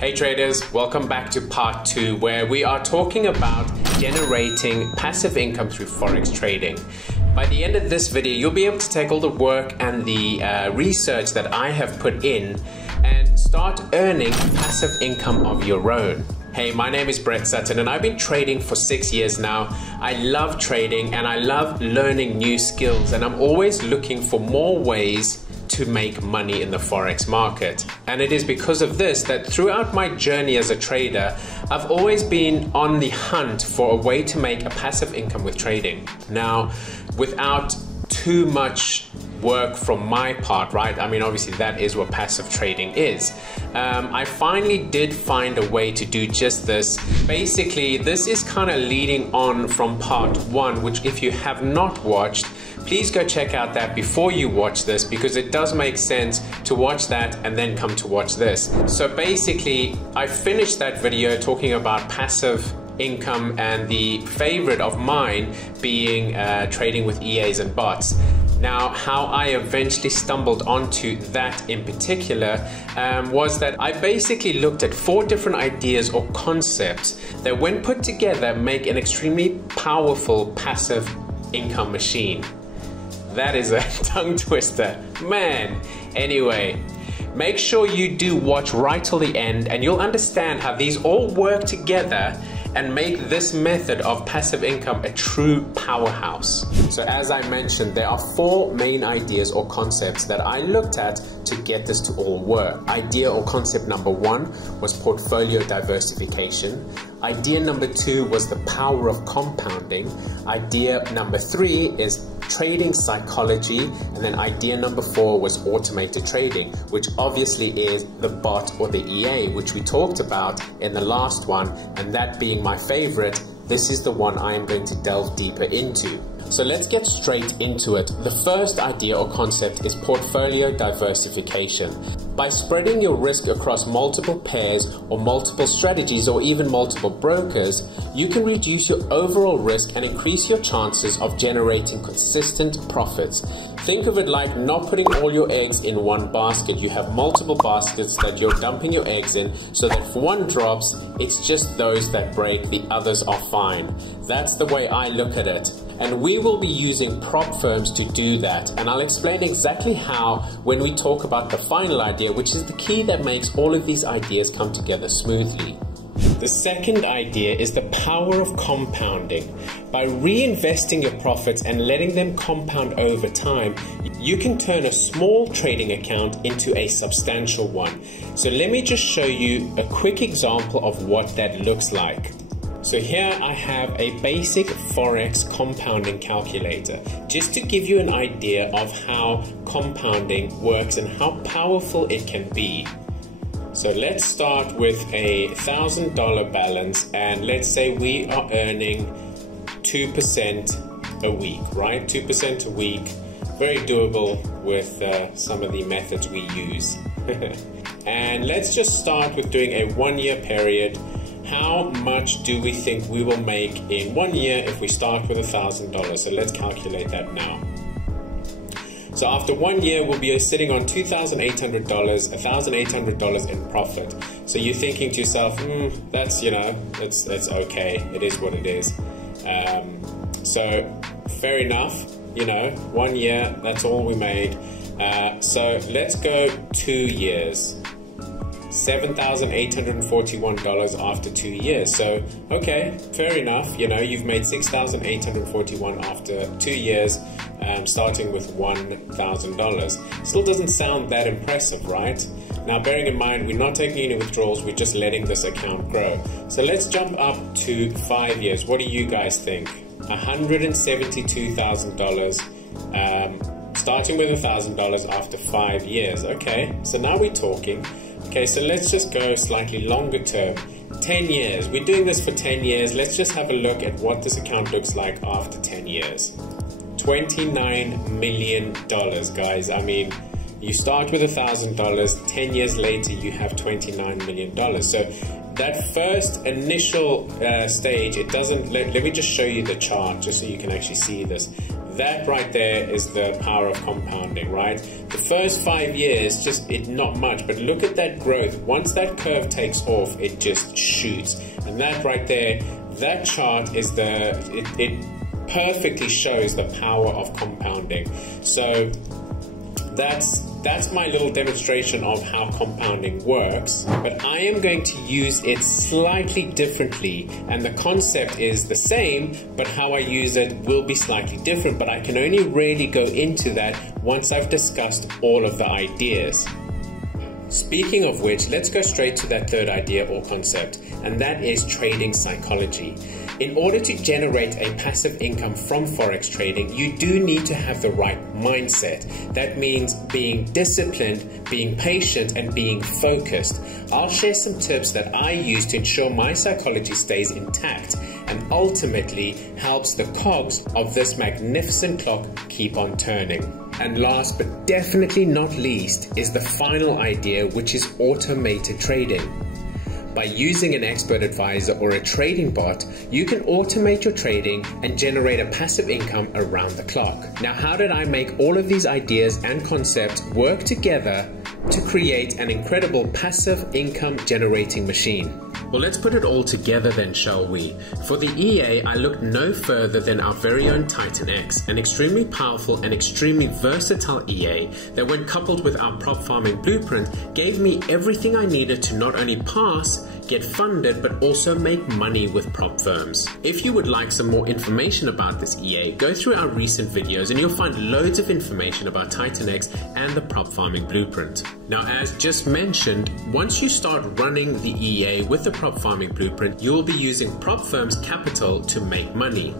Hey traders, welcome back to part 2 where we are talking about generating passive income through Forex trading. By the end of this video, you'll be able to take all the work and the research that I have put in and start earning passive income of your own. Hey, my name is Brett Sutton and I've been trading for 6 years now. I love trading and I love learning new skills, and I'm always looking for more ways to make money in the Forex market. And it is because of this that throughout my journey as a trader, I've always been on the hunt for a way to make a passive income with trading. Now, without too much work from my part, right? I mean, obviously that is what passive trading is. I finally did find a way to do just this. Basically, this is kind of leading on from part 1, which if you have not watched, please go check out that before you watch this, because it does make sense to watch that and then come to watch this. So basically, I finished that video talking about passive income and the favorite of mine being trading with EAs and bots. Now, how I eventually stumbled onto that in particular was that I basically looked at 4 different ideas or concepts that, when put together, make an extremely powerful passive income machine. That is a tongue twister, man. Anyway, make sure you do watch right till the end and you'll understand how these all work together and make this method of passive income a true powerhouse. So as I mentioned, there are 4 main ideas or concepts that I looked at to get this to all work. Idea or concept number 1 was portfolio diversification. Idea number 2 was the power of compounding. Idea number 3 is trading psychology. And then idea number 4 was automated trading, which obviously is the bot or the EA, which we talked about in the last one. And that being my favorite, this is the one I am going to delve deeper into. So let's get straight into it. The first idea or concept is portfolio diversification. By spreading your risk across multiple pairs or multiple strategies or even multiple brokers, you can reduce your overall risk and increase your chances of generating consistent profits. Think of it like not putting all your eggs in one basket. You have multiple baskets that you're dumping your eggs in, so that if one drops, it's just those that break, the others are fine. That's the way I look at it. And we will be using prop firms to do that. And I'll explain exactly how when we talk about the final idea, which is the key that makes all of these ideas come together smoothly. The second idea is the power of compounding. By reinvesting your profits and letting them compound over time, you can turn a small trading account into a substantial one. So let me just show you a quick example of what that looks like. So here I have a basic Forex compounding calculator, just to give you an idea of how compounding works and how powerful it can be. So let's start with a $1,000 balance, and let's say we are earning 2% a week, right? 2% a week, very doable with some of the methods we use. And let's just start with doing a 1-year period. How much do we think we will make in 1 year if we start with $1,000? So let's calculate that now. So after 1 year, we'll be sitting on $2,800, $1,800 in profit. So you're thinking to yourself, that's, it's okay. It is what it is. So fair enough, 1 year, that's all we made. So let's go 2 years. $7,841 after 2 years. So, okay, fair enough. You've made $6,841 after 2 years, starting with $1,000. Still doesn't sound that impressive, right? Now, bearing in mind, we're not taking any withdrawals, we're just letting this account grow. So let's jump up to 5 years. What do you guys think? $172,000, starting with $1,000 after 5 years. Okay, so now we're talking. Okay, so let's just go slightly longer term. 10 years. We're doing this for 10 years. Let's just have a look at what this account looks like after 10 years. $29 million, guys. I mean, you start with $1,000, 10 years later, you have $29 million. So that first initial stage, it doesn't, let me just show you the chart just so you can actually see this. that right there is the power of compounding, right? The first 5 years, not much, but look at that growth. Once that curve takes off, it just shoots. And that right there, that chart is it perfectly shows the power of compounding. So that's my little demonstration of how compounding works, but I am going to use it slightly differently, and the concept is the same, but how I use it will be slightly different, but I can only really go into that once I've discussed all of the ideas. Speaking of which, let's go straight to that third idea or concept, and that is trading psychology. In order to generate a passive income from Forex trading, you do need to have the right mindset. That means being disciplined, being patient, and being focused. I'll share some tips that I use to ensure my psychology stays intact and ultimately helps the cogs of this magnificent clock keep on turning. And last but definitely not least is the final idea, which is automated trading. By using an expert advisor or a trading bot, you can automate your trading and generate a passive income around the clock. Now, how did I make all of these ideas and concepts work together to create an incredible passive income generating machine? Well, let's put it all together then, shall we? For the EA, I looked no further than our very own Titan X, an extremely powerful and extremely versatile EA that, when coupled with our prop farming blueprint, gave me everything I needed to not only pass, get funded, but also make money with prop firms. If you would like some more information about this EA, go through our recent videos and you'll find loads of information about Titan X and the prop farming blueprint. Now, as just mentioned, once you start running the EA with the prop farming blueprint, you will be using prop firms' capital to make money.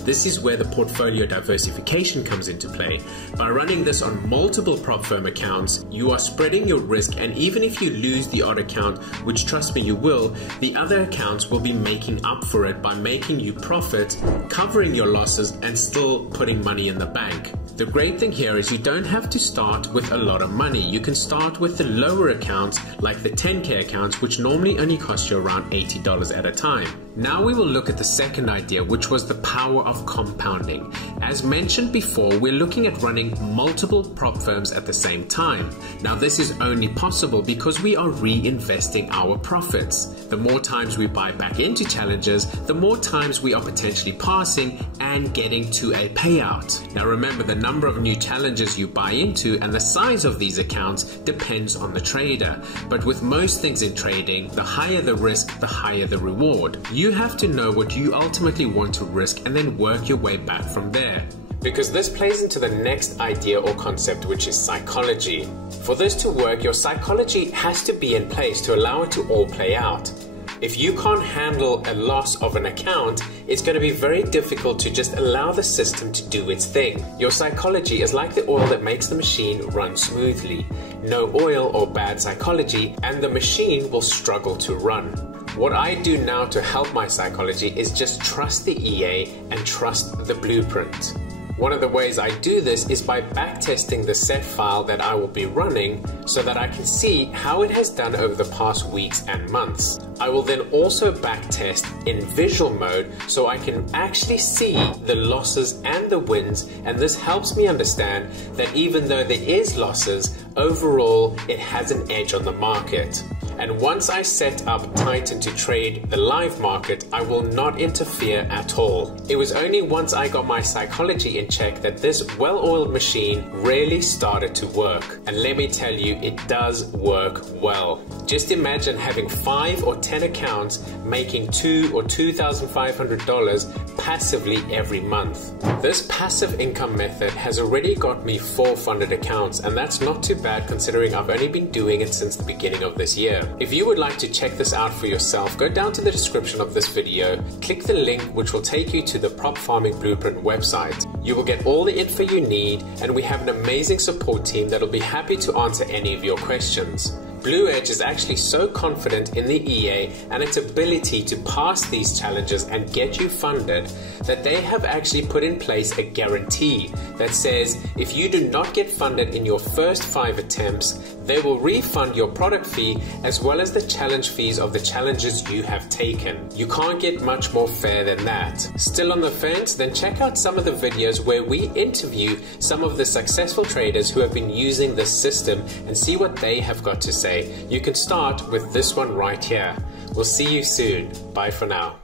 This is where the portfolio diversification comes into play. By running this on multiple prop firm accounts, you are spreading your risk, and even if you lose the odd account, which trust me you will, the other accounts will be making up for it by making you profit, covering your losses, and still putting money in the bank. The great thing here is you don't have to start with a lot of money. You can start with the lower accounts like the 10K accounts, which normally only cost you around $80 at a time. Now we will look at the second idea, which was the power of compounding. As mentioned before, we're looking at running multiple prop firms at the same time. Now this is only possible because we are reinvesting our profits. The more times we buy back into challenges, the more times we are potentially passing and getting to a payout. Now remember, the number of new challenges you buy into and the size of these accounts depends on the trader. But with most things in trading, the higher the risk, the higher the reward. You have to know what you ultimately want to risk and then work your way back from there. Because this plays into the next idea or concept, which is psychology. For this to work, your psychology has to be in place to allow it to all play out. If you can't handle a loss of an account, it's going to be very difficult to just allow the system to do its thing. Your psychology is like the oil that makes the machine run smoothly. No oil or bad psychology, and the machine will struggle to run. What I do now to help my psychology is just trust the EA and trust the blueprint. One of the ways I do this is by backtesting the set file that I will be running so that I can see how it has done over the past weeks and months. I will then also backtest in visual mode so I can actually see the losses and the wins, and this helps me understand that even though there is losses, overall it has an edge on the market. And once I set up Titan to trade the live market, I will not interfere at all. It was only once I got my psychology in check that this well-oiled machine really started to work. And let me tell you, it does work well. Just imagine having 5 or 10 accounts making $2,000 or $2,500 passively every month. This passive income method has already got me 4 funded accounts, and that's not too bad considering I've only been doing it since the beginning of this year. If you would like to check this out for yourself, go down to the description of this video, click the link which will take you to the Prop Farming Blueprint website. You will get all the info you need, and we have an amazing support team that will be happy to answer any of your questions. Blue Edge is actually so confident in the EA and its ability to pass these challenges and get you funded that they have actually put in place a guarantee that says if you do not get funded in your first 5 attempts, they will refund your product fee as well as the challenge fees of the challenges you have taken. You can't get much more fair than that. Still on the fence? Then check out some of the videos where we interview some of the successful traders who have been using this system and see what they have got to say. You can start with this one right here. We'll see you soon. Bye for now.